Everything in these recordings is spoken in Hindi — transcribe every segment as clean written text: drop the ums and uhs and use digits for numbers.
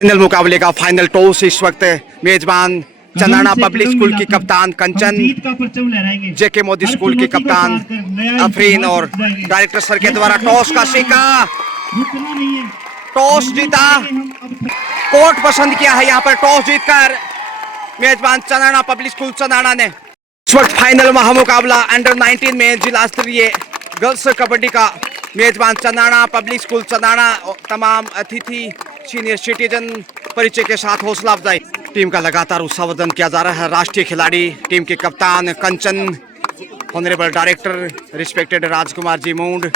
फाइनल मुकाबले का फाइनल टॉस इस वक्त मेजबान चंदाना पब्लिक स्कूल की कप्तान कंचन, जेके मोदी स्कूल की कप्तान अफरीन और डायरेक्टर सर के द्वारा टॉस का सीखा, टॉस जीता, कोर्ट पसंद किया है यहाँ पर टॉस जीतकर मेजबान चंदाना पब्लिक स्कूल चंदाना ने। इस वक्त फाइनल महामुकाबला अंडर 19 में जिला स्तरीय गर्ल्स कबड्डी का मेजबान चंदाना पब्लिक स्कूल चंदाना तमाम अतिथि सीनियर सिटीजन परिचय के साथ हौसला अफजाई। टीम का लगातार उत्साहवर्धन किया जा रहा है। राष्ट्रीय खिलाड़ी टीम के कप्तान कंचन, honourable director respected Rajkumar ji मूंड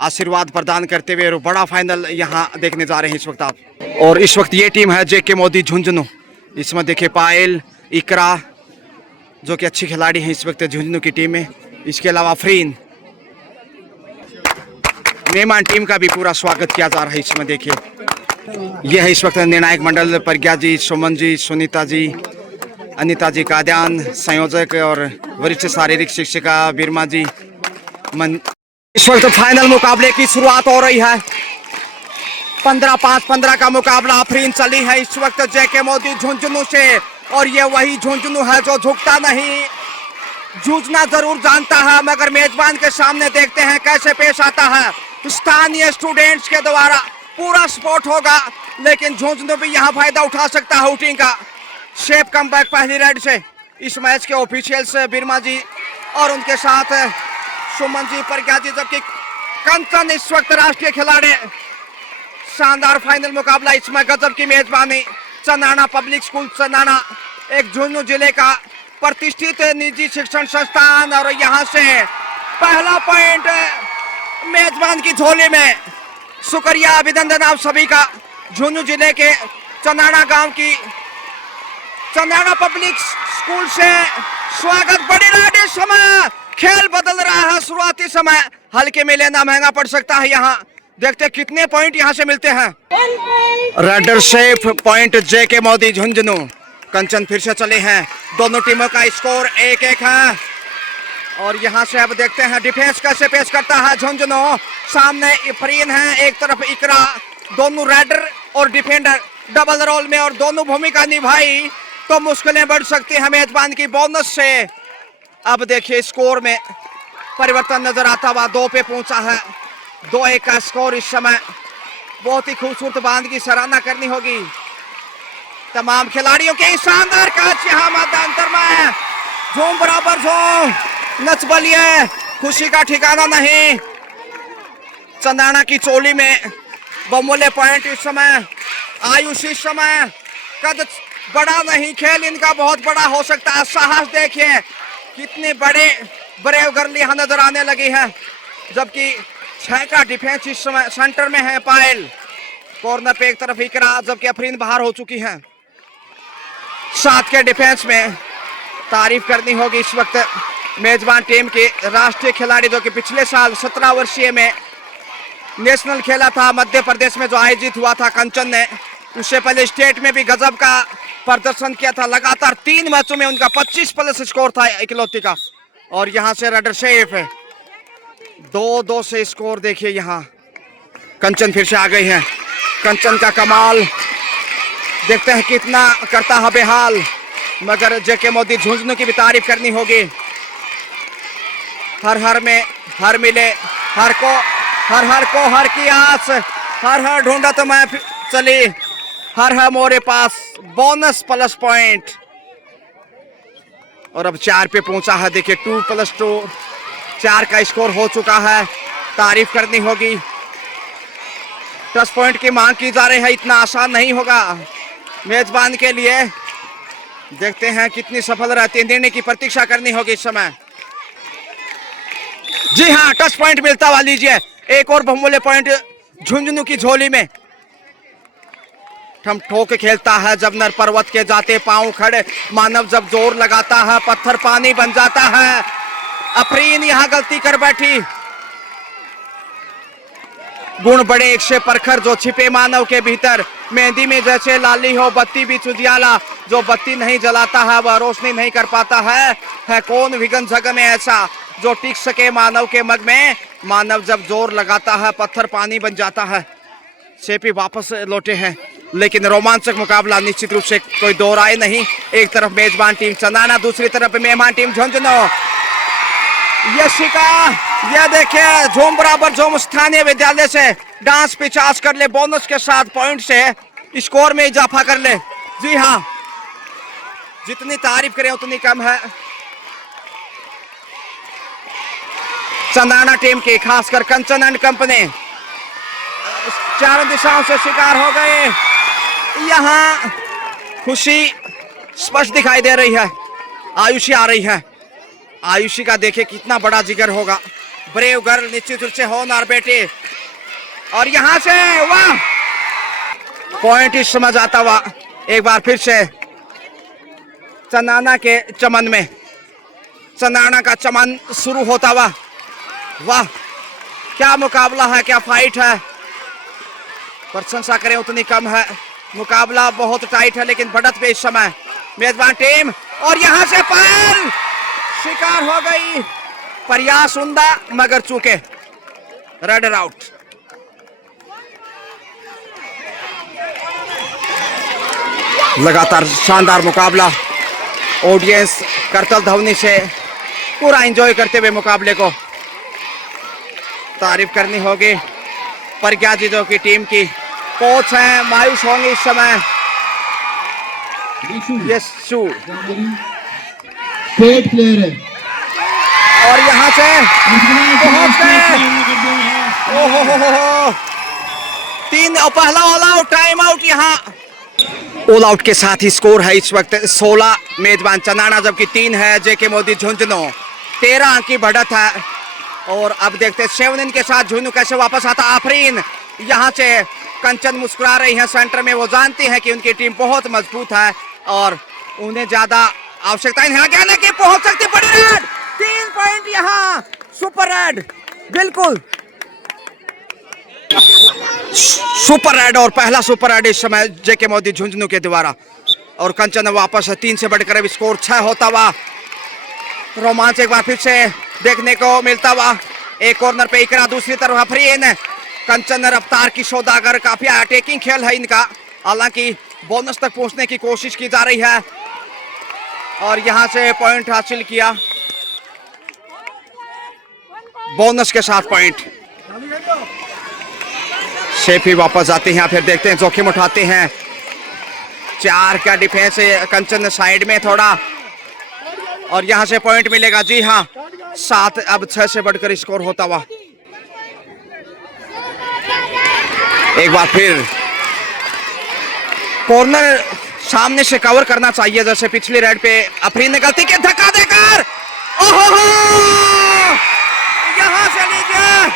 आशीर्वाद प्रदान करते हुए बड़ा फाइनल यहाँ देखने जा रहे हैं इस वक्त आप। और इस वक्त ये टीम है जेके मोदी झुंझुनू। इसमें देखिए पायल, इकरा जो कि अच्छी खिलाड़ी हैं इस वक्त झुंझुनू की टीम में। इसके अलावा अफरीन, मेहमान टीम का भी पूरा स्वागत किया जा रहा है। इसमें देखिए यह है इस वक्त निर्णायक मंडल प्रज्ञा जी, सुमन जी, सुनीता जी, अनिता जी काद्यान, संयोजक और वरिष्ठ शारीरिक शिक्षिका बिरमा जी इस वक्त फाइनल मुकाबले की शुरुआत हो रही है। 15-5-15 का मुकाबला अफरीन चली है इस वक्त जेके मोदी झुंझुनू से। और ये वही झुंझुनू है जो झुकता नहीं, जूझना जरूर जानता है, मगर मेजबान के सामने देखते हैं कैसे पेश आता है। स्थानीय स्टूडेंट्स के द्वारा पूरा सपोर्ट होगा, लेकिन झुंझुनू भी यहाँ फायदा उठा सकता है आउटिंग का। शेप कमबैक पहली रेड से इस मैच के ऑफिशियल्स बिरमा जी और उनके साथ सुमन जी, प्रज्ञा जी, जबकि कंचन इस वक्त राष्ट्रीय खिलाड़ी। शानदार फाइनल मुकाबला, इसमें गजब की मेजबानी चंदाना पब्लिक स्कूल चंदाना, एक झुंझुनू जिले का प्रतिष्ठित निजी शिक्षण संस्थान। और यहाँ से पहला पॉइंट मेजबान की झोली में। शुक्रिया, अभिनंदन आप सभी का। झुंझुनू जिले के चंदाना गांव की चंदाना पब्लिक स्कूल से स्वागत। बड़ी राइड, इस समय खेल बदल रहा है। शुरुआती समय हल्के में लेना महंगा पड़ सकता है। यहाँ देखते कितने पॉइंट यहाँ से मिलते हैं। रेडर शेफ पॉइंट जेके मोदी झुंझुनू। कंचन फिर से चले हैं। दोनों टीमों का स्कोर 1-1 है। और यहाँ से अब देखते हैं डिफेंस कैसे पेश करता है झुंझुनू। सामने अफरीन है, एक तरफ इकरा, दोनों रेडर और डिफेंडर डबल रोल में और दोनों भूमिका निभाई तो मुश्किलें बढ़ सकती हैं मेजबान की बोनस से। अब देखिए स्कोर में परिवर्तन नजर आता हुआ 2 पे पहुंचा है। 2-1 का स्कोर इस समय। बहुत ही खूबसूरत बांध की सराहना करनी होगी तमाम खिलाड़ियों के। शानदार कैच यहाँ मध्यांतर में, झूम बराबर झूम, नच बलिए, खुशी का ठिकाना नहीं। चंदाना की चोली में बहुमूल्य पॉइंट इस समय। आयुष इस समय कद बड़ा नहीं, खेल इनका बहुत बड़ा हो सकता है। साहस देखिए, कितने बड़े ब्रेव गर्ल यहाँ नजर आने लगी है। जबकि 6 का डिफेंस इस समय सेंटर में है पायल, कॉर्नर पे एक तरफ इकरा, जबकि अफरीन बाहर हो चुकी है। 7 के डिफेंस में तारीफ करनी होगी इस वक्त मेजबान टीम के राष्ट्रीय खिलाड़ी, जो कि पिछले साल 17 वर्षीय में नेशनल खेला था मध्य प्रदेश में जो आयोजित हुआ था कंचन ने। उससे पहले स्टेट में भी गजब का प्रदर्शन किया था। लगातार 3 मैचों में उनका 25+ स्कोर था इकलौती का। और यहाँ से रेडर शेफ 2-2 से स्कोर देखिए। यहाँ कंचन फिर से आ गई है। कंचन का कमाल देखते हैं कितना करता है बेहाल, मगर जेके मोदी झुंझुनू की भी तारीफ करनी होगी। हर में हर मिले, हर को हर की आस, हर ढूंढा तो मैं चली, हर मोरे पास बोनस प्लस पॉइंट। और अब 4 पे पहुंचा है। देखिए 2+2, 4 का स्कोर हो चुका है। तारीफ करनी होगी। प्लस पॉइंट की मांग की जा रही है, इतना आसान नहीं होगा मेजबान के लिए। देखते हैं कितनी सफल रहती है, निर्णय की प्रतीक्षा करनी होगी इस समय। जी हाँ, टच पॉइंट मिलता हुआ लीजिए। एक और बहुमूल्य पॉइंट झुंझुनू की झोली में। ठम ठोक खेलता है जब नर पर्वत के जाते पांव खड़े, मानव जब जोर लगाता है पत्थर पानी बन जाता है। अफरीन यहाँ गलती कर बैठी। गुण बड़े एक से परखर जो छिपे मानव के भीतर, मेहंदी में जैसे लाली हो बत्ती भी उजियाला, जो बत्ती नहीं जलाता है वह रोशनी नहीं कर पाता है कौन विघन जग में ऐसा जो टिक सके मानव के मग में। मानव जब जोर लगाता है पत्थर पानी बन जाता है। शेपी वापस लौटे हैं, लेकिन रोमांचक मुकाबला निश्चित रूप से कोई दो राय नहीं। एक तरफ मेजबान टीम चंदाना, दूसरी तरफ मेहमान टीम झुंझुनू। यशिका, यह देखिए झूम बराबर झूम स्थानीय विद्यालय से डांस पिचास कर ले, बोनस के साथ पॉइंट से स्कोर में इजाफा कर ले। जी हाँ, जितनी तारीफ करें उतनी कम है चंदाना टीम की, खासकर कंचन एंड कंपनी चारों दिशाओं से शिकार हो गए। यहाँ खुशी स्पष्ट दिखाई दे रही है। आयुषी आ रही है, आयुषी का देखिए कितना बड़ा जिगर होगा। ब्रेव गर्ल निश्चित रूप से होनहार बेटे। और यहाँ से वाह, पॉइंट ही समझ आता हुआ एक बार फिर से चंदाना के चमन में, चंदाना का चमन शुरू होता हुआ। वाह, क्या मुकाबला है, क्या फाइट है। प्रशंसा करें उतनी कम है, मुकाबला बहुत टाइट है, लेकिन बढ़त पे इस समय मेजबान टीम। और यहां से पायल शिकार हो गई। प्रयास उमदा मगर चूके, रेडर आउट। लगातार शानदार मुकाबला, ऑडियंस करतल ध्वनि से पूरा एंजॉय करते हुए मुकाबले को तारीफ करनी होगी। प्रज्ञा जीजो की टीम की कोच हैं, मायूस होंगे इस समय। यशु स्टेट प्लेयर है और यहाँ से पहुंच गए। ओहो, तीन, पहला ऑल आउट, टाइम आउट। यहाँ ऑल आउट के साथ ही स्कोर है इस वक्त 16 मेजबान चंदाना, जबकि 3 है जेके मोदी झुंझुनू। 13 अंक की बढ़त है। और अब देखते हैं शेवनिन के साथ झुंझुनू कैसे वापस आता। आफरीन, यहाँ से कंचन मुस्कुरा रही है सेंटर में, वो जानती है कि उनकी टीम बहुत मजबूत है और उन्हें ज्यादा आवश्यकता नहीं आगे आने की। पहुंच सकती बड़ी रेड, 3 पॉइंट यहाँ, सुपर रेड, बिल्कुल सुपर रेड। और पहला सुपर रेड इस समय जेके मोदी झुंझुनू के द्वारा। और कंचन वापस 3 से बढ़कर अब स्कोर 6 होता हुआ। रोमांच एक बार फिर से देखने को मिलता हुआ। एक कॉर्नर पे इकरा, दूसरी तरफ अफरीन। कंचन रफ्तार की सौदागर, काफी अटैकिंग खेल है इनका, हालांकि बोनस तक पहुंचने की कोशिश की जा रही है। और यहां से पॉइंट हासिल किया, बोनस के साथ पॉइंट। शेफी वापस आते हैं, फिर देखते हैं जोखिम उठाते हैं। 4 का डिफेंस कंचन साइड में थोड़ा, और यहां से पॉइंट मिलेगा। जी हाँ, 7 अब 6 से बढ़कर स्कोर होता हुआ। एक बार फिर कॉर्नर सामने से कवर करना चाहिए, जैसे पिछली रेड पे अफरीन ने गलती की, धक्का देकर। ओहो, यहां से लीजिए,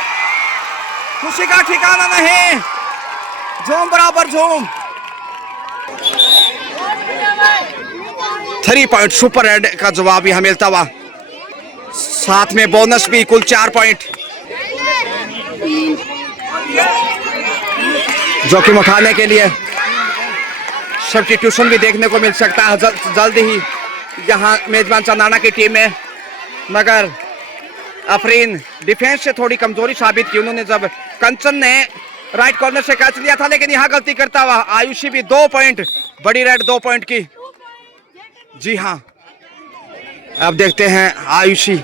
खुशी का ठिकाना नहीं, झूम बराबर झूम। 3 पॉइंट सुपर रेड का जवाब यहां मिलता हुआ, साथ में बोनस भी, कुल 4 पॉइंट। जोखिम उठाने के लिए सब्स्टिट्यूशन भी देखने को मिल सकता है जल्द ही यहाँ मेजबान चंदाना की टीम में। मगर अफरीन डिफेंस से थोड़ी कमजोरी साबित की उन्होंने, जब कंचन ने राइट कॉर्नर से कैच लिया था, लेकिन यहाँ गलती करता हुआ। आयुषी भी 2 पॉइंट, बड़ी रेड 2 पॉइंट की। जी हाँ, अब देखते हैं आयुषी,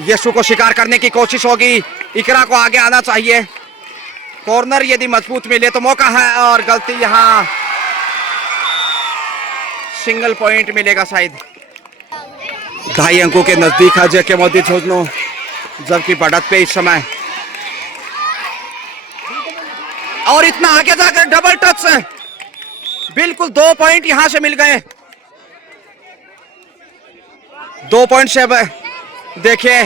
यशु को शिकार करने की कोशिश होगी। इकरा को आगे आना चाहिए, कॉर्नर यदि मजबूत मिले तो मौका है। और गलती, यहाँ सिंगल पॉइंट मिलेगा शायद। 2.5 अंकों के नजदीक है जेके मोदी झुंझुनू, जबकि बढ़त पे इस समय। और इतना आगे जाकर डबल टच, बिल्कुल 2 पॉइंट यहां से मिल गए। 2 पॉइंट से देखिए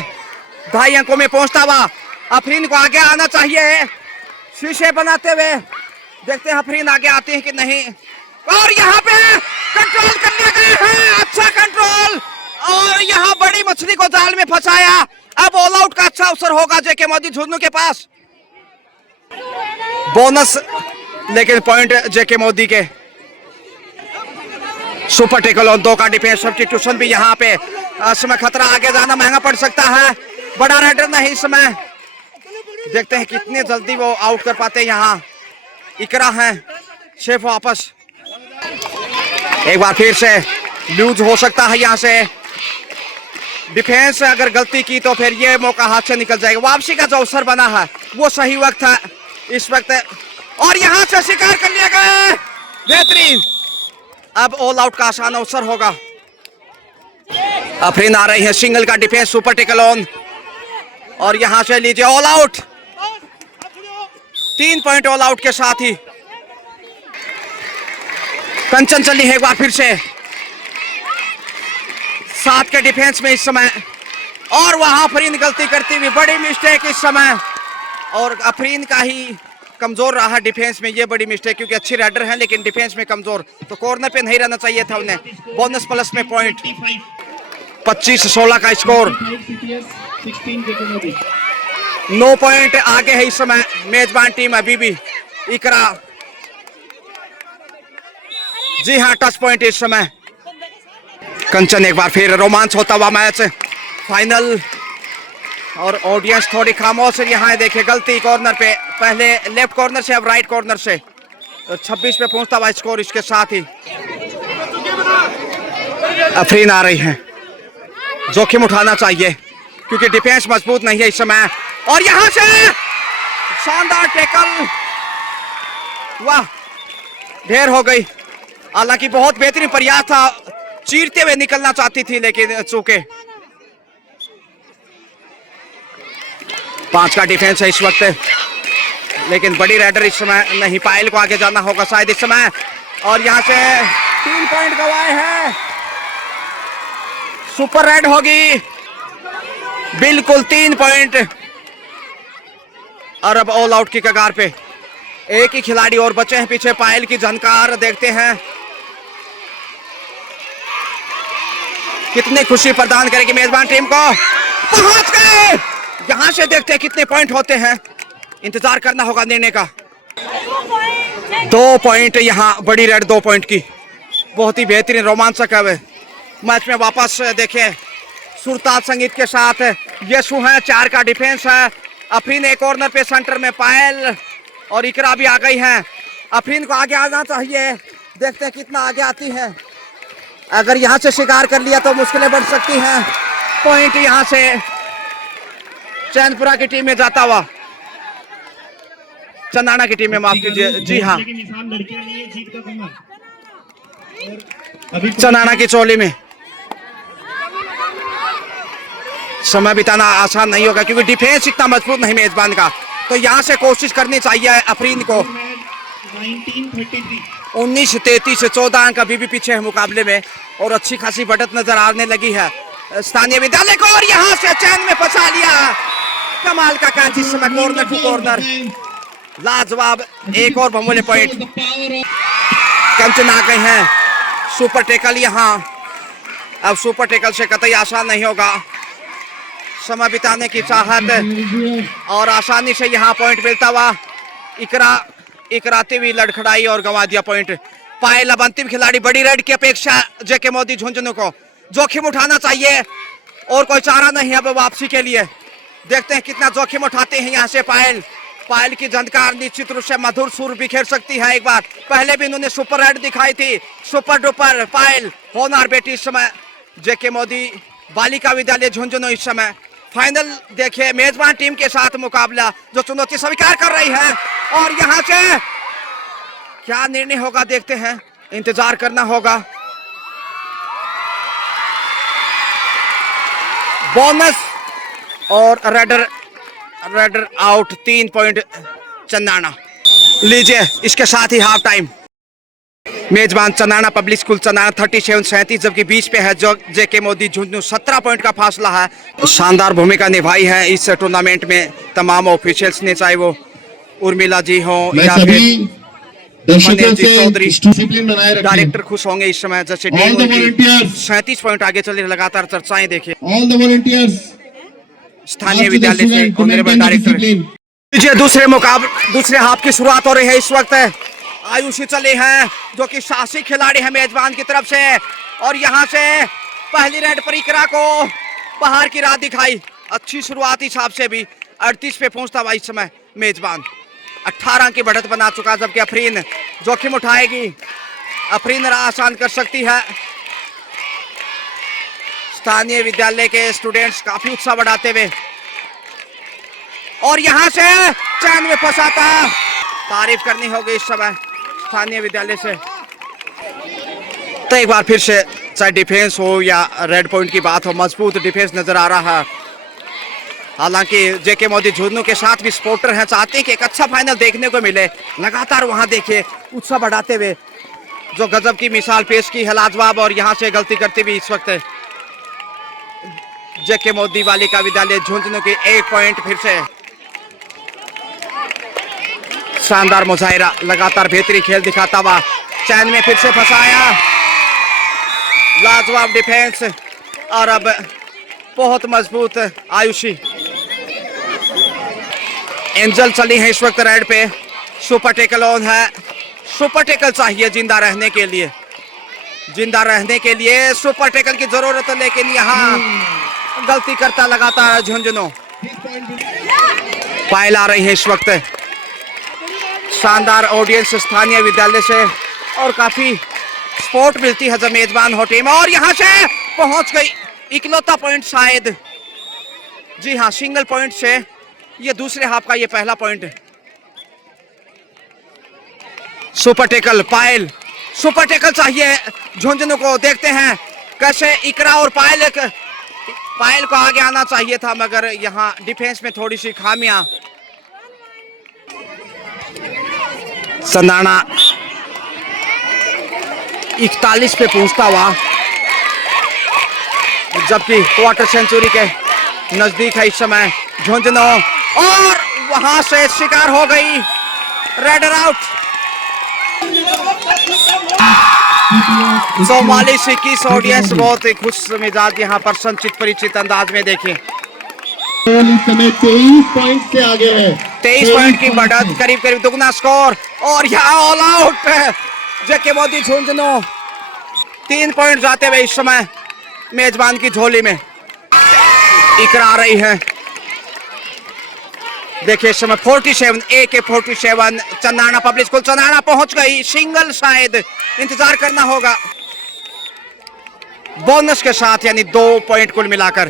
2.5 अंकों में पहुंचता हुआ अफरीन को आगे आना चाहिए, शीशे बनाते हुए। देखते हैं अफरीन आगे आते हैं कि नहीं। और यहाँ पे कंट्रोल करने गए हैं, अच्छा कंट्रोल, और यहाँ बड़ी मछली को जाल में फंसाया। अब ऑल आउट का अच्छा अवसर होगा जेके मोदी झुंझुनू के पास। बोनस, लेकिन पॉइंट जेके मोदी के। सुपर टेकल और 2 का डिफेंस, सब्स्टिट्यूशन भी यहाँ पे। समय खतरा, आगे जाना महंगा पड़ सकता है। बड़ा रेडर नहीं इस समय, देखते हैं कितने जल्दी वो आउट कर पाते हैं। यहाँ इकरा है, शेफ वापस एक बार फिर से लूज हो सकता है। यहाँ से डिफेंस अगर गलती की तो फिर ये मौका हाथ से निकल जाएगा। वापसी का जो अवसर बना है वो सही वक्त है इस वक्त, और यहाँ से शिकार कर लिया गया, बेहतरीन। अब ऑल आउट का आसान अवसर होगा। अफरीन आ रही है, सिंगल का डिफेंस, सुपर टेकल ऑन, और यहां से लीजिए all out. 3 point all out के साथ ही कंचन चली है एक बार फिर से 7 के डिफेंस में इस समय, और वहां अफरीन गलती करती हुई, बड़ी मिस्टेक इस समय, और अफरीन का ही कमजोर रहा डिफेंस में, ये बड़ी मिस्टेक, क्योंकि अच्छी राइडर है लेकिन डिफेंस में कमजोर, तो कॉर्नर पे नहीं रहना चाहिए था उन्हें। बोनस प्लस में पॉइंट, 25-16 का स्कोर, 9 पॉइंट आगे है इस समय मेजबान टीम अभी भी। इकरा, जी हाँ, टच पॉइंट इस समय। कंचन एक बार फिर, रोमांच होता हुआ मैच फाइनल, और ऑडियंस थोड़ी खामोश है। यहाँ देखिए गलती कॉर्नर पे, पहले लेफ्ट कॉर्नर से अब राइट कॉर्नर से, तो 26 पे पहुंचता हुआ स्कोर। इसके साथ ही अफरीन आ रही है, जोखिम उठाना चाहिए क्योंकि डिफेंस मजबूत नहीं है इस समय, और यहाँ से शानदार टैकल, वाह, ढेर हो गई। हालांकि बहुत बेहतरीन प्रयास था, चीरते हुए निकलना चाहती थी लेकिन चूके। 5 का डिफेंस है इस वक्त, लेकिन बड़ी राइडर इस समय नहीं, पायल को आगे जाना होगा शायद इस समय, और यहां से 3 पॉइंट गवाए हैं। सुपर राइड होगी, बिल्कुल 3 पॉइंट, और अब ऑल आउट की कगार पे। एक ही खिलाड़ी और बचे हैं पीछे, पायल की झनकार देखते हैं कितनी खुशी प्रदान करेगी मेजबान टीम को। पहुंच गए, यहां से देखते हैं कितने पॉइंट होते हैं, इंतजार करना होगा निर्णय का। 2 पॉइंट यहाँ, बड़ी रेड 2 पॉइंट की, बहुत ही बेहतरीन रोमांचक है मैच में। वापस देखें सुरताल संगीत के साथ यशु है, 4 का डिफेंस है। अफरीन एक कॉर्नर पे, सेंटर में पायल और इकरा भी आ गई हैं। अफरीन को आगे आना चाहिए, देखते हैं कितना आगे आती है। अगर यहाँ से शिकार कर लिया तो मुश्किलें बढ़ सकती हैं। पॉइंट यहाँ से चैनपुरा की टीम में जाता हुआ, चंदाना की टीम में, माफ कीजिए, जी हाँ, चंदाना की चोली में। समय बिताना आसान नहीं होगा क्योंकि डिफेंस इतना मजबूत नहीं मेजबान का, तो यहाँ से कोशिश करनी चाहिए अफरीन को। 19-33 से 14 अंक अभी भी पीछे है मुकाबले में, और अच्छी खासी बढ़त नजर आने लगी है स्थानीय विद्यालय को, और यहाँ से चैन में फंसा लिया। कमाल का कैच इस समय, कॉर्नर टू कॉर्नर, लाजवाब। एक और बहुमूल्य पॉइंट, कंचन आ गए हैं। सुपर टेकल यहाँ, अब सुपर टेकल से कतई आसान नहीं होगा। समय बिताने की चाहत और आसानी से यहाँ पॉइंट मिलता हुआ। इकराती हुई लड़खड़ाई और गंवा दिया पॉइंट। पायल अब अंतिम खिलाड़ी, बड़ी रेड की अपेक्षा जेके मोदी झुंझुनू को जोखिम उठाना चाहिए और कोई चारा नहीं है अब वापसी के लिए। देखते हैं कितना जोखिम उठाते हैं यहाँ से पायल। पायल की झंकार निश्चित रूप से मधुर सुर बिखेर सकती है। एक बार पहले भी इन्होंने सुपर रेड दिखाई थी, सुपर डुपर पायल होनार बेटी। इस समय जेके मोदी बालिका विद्यालय झुंझुनू इस समय फाइनल देखिए मेजबान टीम के साथ मुकाबला जो चुनौती स्वीकार कर रही है, और यहाँ से क्या निर्णय होगा देखते हैं, इंतजार करना होगा। बोनस और रेडर आउट, 3 पॉइंट चंदाना। लीजिए इसके साथ ही हाफ टाइम। मेजबान चंदाना पब्लिक स्कूल चंदाना 37-37, जबकि बीच पे है जो जेके मोदी झुंझुनू 17 पॉइंट का फासला है। शानदार भूमिका निभाई है इस टूर्नामेंट में तमाम ऑफिशियल्स ने, चाहे वो उर्मिला जी हो या फिर चौधरी। डायरेक्टर खुश होंगे इस समय, जैसे 37 पॉइंट आगे चल रही, लगातार चर्चाएं देखिए स्थानीय विद्यालय से ऑनरेबल डायरेक्टर। दूसरे हाफ की शुरुआत हो रही है इस वक्त। आयुषी चले हैं जो कि शासी खिलाड़ी है मेजबान की तरफ से, और यहाँ से पहली रेड पर इकरा को बाहर की राह दिखाई। अच्छी शुरुआत इस हाफ से भी, 38 पे पहुंचता हुआ इस समय मेजबान। 18 की बढ़त बना चुका, जबकि अफरीन जोखिम उठाएगी। अफरीन राह आसान कर सकती है। स्थानीय विद्यालय के स्टूडेंट्स काफी उत्साह बढ़ाते हुए, और यहां से चैन में फंसाता। तारीफ करनी होगी इस समय स्थानीय विद्यालय से। तो एक बार फिर से चाहे डिफेंस हो या रेड पॉइंट की बात हो, मजबूत डिफेंस नजर आ रहा है। हालांकि जेके मोदी झुंझुनू के साथ भी सपोर्टर हैं, चाहते हैं कि एक अच्छा फाइनल देखने को मिले। लगातार वहां देखिए उत्साह बढ़ाते हुए जो गजब की मिसाल पेश की है, लाजवाब। और यहां से गलती करते भी इस वक्त जेके मोदी बालिका विद्यालय झुंझुनू की 1 पॉइंट फिर से। शानदार मुजाहिरा, लगातार बेहतरीन खेल दिखाता हुआ, चैन में फिर से फंसाया। लाजवाब डिफेंस, और अब बहुत मजबूत आयुषी। एंजल चली है इस वक्त रेड पे। सुपर टेकल ऑन है। सुपर टेकल चाहिए जिंदा रहने के लिए, जिंदा रहने के लिए सुपर टेकल की जरूरत है। लेकिन यहाँ गलती करता लगातार झुंझुनू। पायल आ रही है इस वक्त। शानदार ऑडियंस स्थानीय विद्यालय से, और काफी सपोर्ट मिलती है जब मेजबान हो टीम। और यहां से पहुंच गई इकलौता पॉइंट शायद। जी हां, सिंगल पॉइंट से ये दूसरे हाफ का ये पहला पॉइंट। सुपर टेकल पायल, सुपर टेकल चाहिए झुंझुनू को। देखते हैं कैसे इकरा और पायल को आगे आना चाहिए था, मगर यहाँ डिफेंस में थोड़ी सी खामियां। संदाना 41 पे पहुंचता हुआ, जबकि क्वार्टर सेंचुरी के नजदीक है इस समय झुंझुनू। और वहां से शिकार हो गई, रेडर आउट। 44-21 ऑडियंस बहुत ही खुश मिजाज यहाँ पर संचित परिचित अंदाज में देखें। इस समय 23 पॉइंट से आगे है। 23 पॉइंट की बढ़त, करीब करीब दुगना स्कोर। और यहाँ ऑल आउट जेके मोदी झुंझुनू। 3 पॉइंट जाते हुए इस समय मेजबान की झोली में। इकरा आ रही है, देखिए इस समय 47 AK-47 Chandana public school. Chandana पहुंच गई, सिंगल शायद इंतजार करना होगा बोनस के साथ, यानी 2 पॉइंट कुल मिलाकर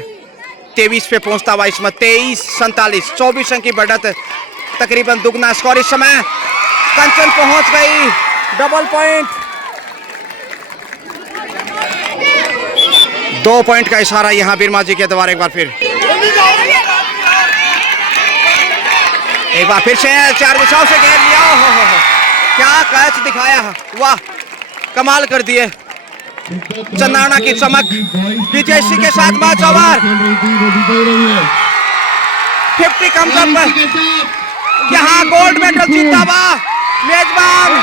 23 पे पहुंचता हुआ इसमें 23-47, 24 अंक की बढ़त, तकरीबन दुगना स्कोर इस समय। कंचन पहुंच गई, डबल पॉइंट। 2 पॉइंट का इशारा यहां बिरमा जी के द्वारा। एक बार फिर से 4 दिशाओं से घेर लिया। हो क्या कैच दिखाया, वाह कमाल कर दिए। चंदाना की चमक विजयश्री के साथ मैच ओवर। 50 कम्स अप, यहाँ गोल्ड मेडल जीता हुआ मेजबान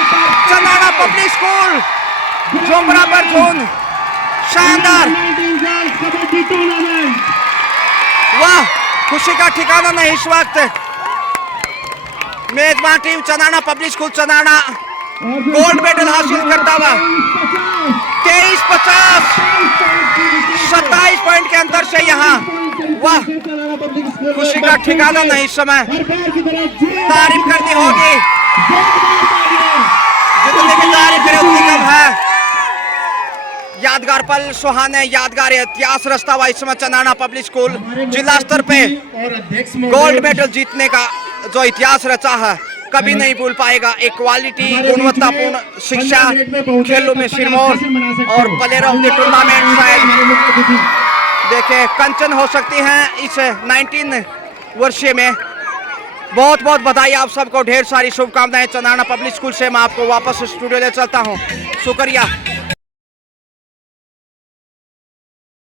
चंदाना पब्लिक स्कूल झुमरा पर जोन। शानदार, वाह खुशी का ठिकाना नहीं इस वक्त। मेजबान team Chandana public school Chandana gold medal हासिल करता हुआ 23-50, 27 पॉइंट के अंतर से यहाँ, वाह खुशी का ठिकाना नहीं इस समय। तारीफ करनी होगी, जितनी भी तारीफ करें उतनी कम है। यादगार पल, सुहाने यादगार इतिहास रचता हुआ इस समय चंदाना पब्लिक स्कूल जिला स्तर पे गोल्ड मेडल जीतने का जो इतिहास रचा है, कभी नहीं भूल पाएगा। एक क्वालिटी, गुणवत्तापूर्ण शिक्षा, खेलों में सिरमौर और प्लेयर ऑफ द टूर्नामेंट शायद देखे कंचन हो सकती हैं इस 19 वर्षीय में। बहुत बहुत बधाई आप सबको, ढेर सारी शुभकामनाएं चंदाना पब्लिक स्कूल से। मैं आपको वापस स्टूडियो ले चलता हूं, शुक्रिया।